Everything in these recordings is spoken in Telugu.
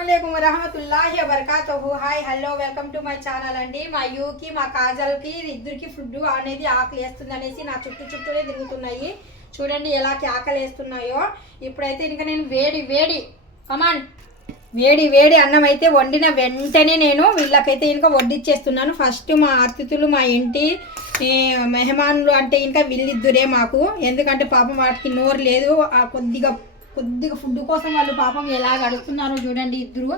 అస్సలాముఅలైకుం వరహమతుల్లాహి వబరకాతుహు. Hi hello welcome to my channel అండి. మా యూకి మా కాజల్కి ఇద్దరికి ఫుడ్ అనేది ఆకలి వేస్తుంది అనేసి నా చుట్టూనే తిరుగుతున్నాయి. చూడండి ఎలా ఆకలి వేస్తున్నాయో. ఇప్పుడైతే ఇంకా నేను వేడి అన్నం అయితే వండిన వెంటనే నేను వీళ్ళకైతే ఇంకా వడ్డిచ్చేస్తున్నాను. ఫస్ట్ మా అతిథులు మా ఇంటి మెహమానులు అంటే ఇంకా వీళ్ళిద్దరే మాకు. ఎందుకంటే పాపం వాటికి నోరు లేదు. కొద్దిగా ఫుడ్ కోసం వాళ్ళు పాపం ఎలా అడుగుతున్నారో చూడండి ఇద్దరు.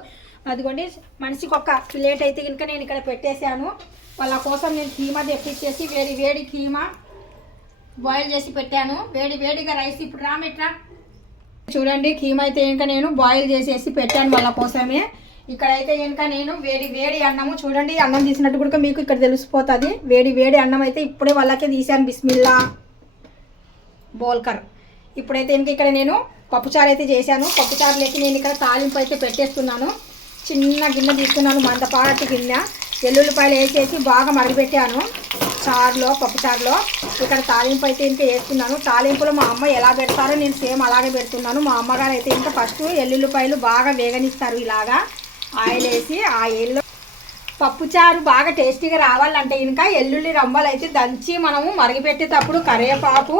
అదిగోండి మనిషికి ఒక ప్లేట్ అయితే కనుక నేను ఇక్కడ పెట్టేశాను. వాళ్ళ కోసం నేను కీమా తెప్పించేసి వేడి కీమా బాయిల్ చేసి పెట్టాను. వేడిగా రైస్ ఇప్పుడు రామెట్రా చూడండి. కీమా అయితే ఇంకా నేను బాయిల్ చేసేసి పెట్టాను వాళ్ళ కోసమే. ఇక్కడైతే ఇంకా నేను వేడి అన్నము చూడండి. అన్నం తీసినట్టు కూడా మీకు ఇక్కడ తెలిసిపోతుంది. వేడి అన్నం అయితే ఇప్పుడే వాళ్ళకే తీసాను. బిస్మిల్లా బోల్కర్. ఇప్పుడైతే ఇంకా ఇక్కడ నేను పప్పుచారు అయితే చేశాను. పప్పుచారులోకి నేను ఇక్కడ తాలింపు అయితే పెట్టేస్తున్నాను. చిన్న గిన్నె తీసుకున్నాను, మందపాటి గిన్నె. వెల్లుల్లిపాయలు వేసేసి బాగా మరిగిపెట్టాను పప్పుచారులో. ఇక్కడ తాలింపు అయితే ఇంకా వేస్తున్నాను. తాలింపులో మా అమ్మ ఎలా పెడతారో నేను సేమ్ అలాగే పెడుతున్నాను. మా అమ్మగారు అయితే ఇంకా ఫస్ట్ వెల్లుల్లిపాయలు బాగా వేగనిస్తారు. ఇలాగా ఆయిల్ వేసి ఆయిల్లో పప్పుచారు బాగా టేస్టీగా రావాలంటే ఇంకా ఎల్లుల్లి రంబలు అయితే దంచి మనము మరిగిపెట్టేటప్పుడు కరివేపాకు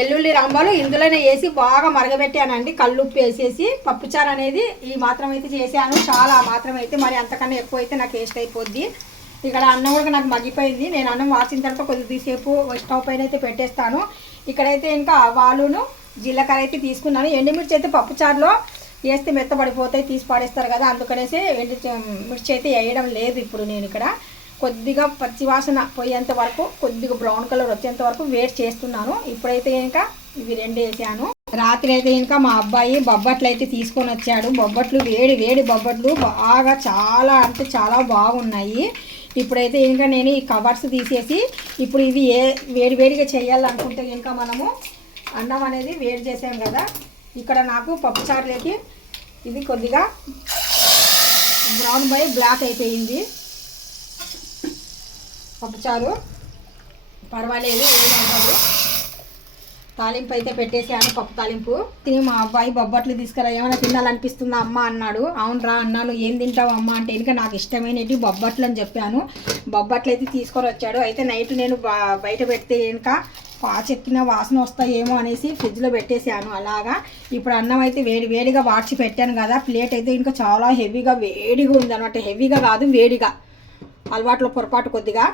ఎల్లుల్లి రంబలు ఇందులోనే వేసి బాగా మరగబెట్టానండి. కల్లుప్పు వేసేసి పప్పుచారు అనేది ఈ మాత్రం అయితే చేశాను. చాలా మాత్రం అయితే, మరి అంతకన్నా ఎక్కువ అయితే నాకు టేస్ట్ అయిపోద్ది. ఇక్కడ అన్నం కూడా నాకు మగ్గిపోయింది. నేను అన్నం వార్చిన తర్వాత కొద్దిసేపు స్టవ్ పైన అయితే పెట్టేస్తాను. ఇక్కడైతే ఇంకా ఆవాలును జీలకర్ర అయితే తీసుకున్నాను. ఎండుమిర్చి అయితే పప్పుచారులో వేస్తే మెత్తబడిపోతాయి, తీసి పాడేస్తారు కదా, అందుకనేసి మిర్చి అయితే వేయడం లేదు. ఇప్పుడు నేను ఇక్కడ కొద్దిగా పచ్చివాసన పోయేంత వరకు, కొద్దిగా బ్రౌన్ కలర్ వచ్చేంత వరకు వేట్ చేస్తున్నాను. ఇప్పుడైతే ఇంకా ఇవి రెండు వేసాను. రాత్రి అయితే ఇంకా మా అబ్బాయి బొబ్బట్లు అయితే తీసుకొని వచ్చాడు. బొబ్బట్లు వేడి బొబ్బట్లు బాగా చాలా అంటే చాలా బాగున్నాయి. ఇప్పుడైతే ఇంకా నేను ఈ కవర్స్ తీసేసి ఇప్పుడు ఇవి వేడిగా చేయాలనుకుంటే ఇంకా మనము అన్నం అనేది వేడి చేసాం కదా. ఇక్కడ నాకు పప్పుచారులోకి ఇది కొద్దిగా బ్రౌన్ బై బ్లాక్ అయిపోయింది. పప్పుచారు పర్వాలేదు, ఏమవుతుంది. తాలింపు అయితే పెట్టేసాను, పప్పు తాలింపు. తిని మా అబ్బాయి బొబ్బట్లు తీసుకురా, ఏమైనా తినాలనిపిస్తుందా అమ్మ అన్నాడు. అవునరా అన్నాను. ఏం తింటావు అమ్మ అంటే ఇంకా నాకు ఇష్టమైనవి బొబ్బట్లు అని చెప్పాను. బొబ్బట్లు అయితే తీసుకొని వచ్చాడు. అయితే నైట్ నేను బయట పెడితే ఇంకా పాచెక్కిన వాసన వస్తాయేమో అనేసి ఫ్రిడ్జ్లో పెట్టేశాను అలాగా. ఇప్పుడు అన్నం అయితే వేడిగా వాడ్చి పెట్టాను కదా. ప్లేట్ అయితే ఇంకా చాలా వేడిగా ఉంది అనమాట. హెవీగా కాదు, వేడిగా. అలవాట్లో పొరపాటు కొద్దిగా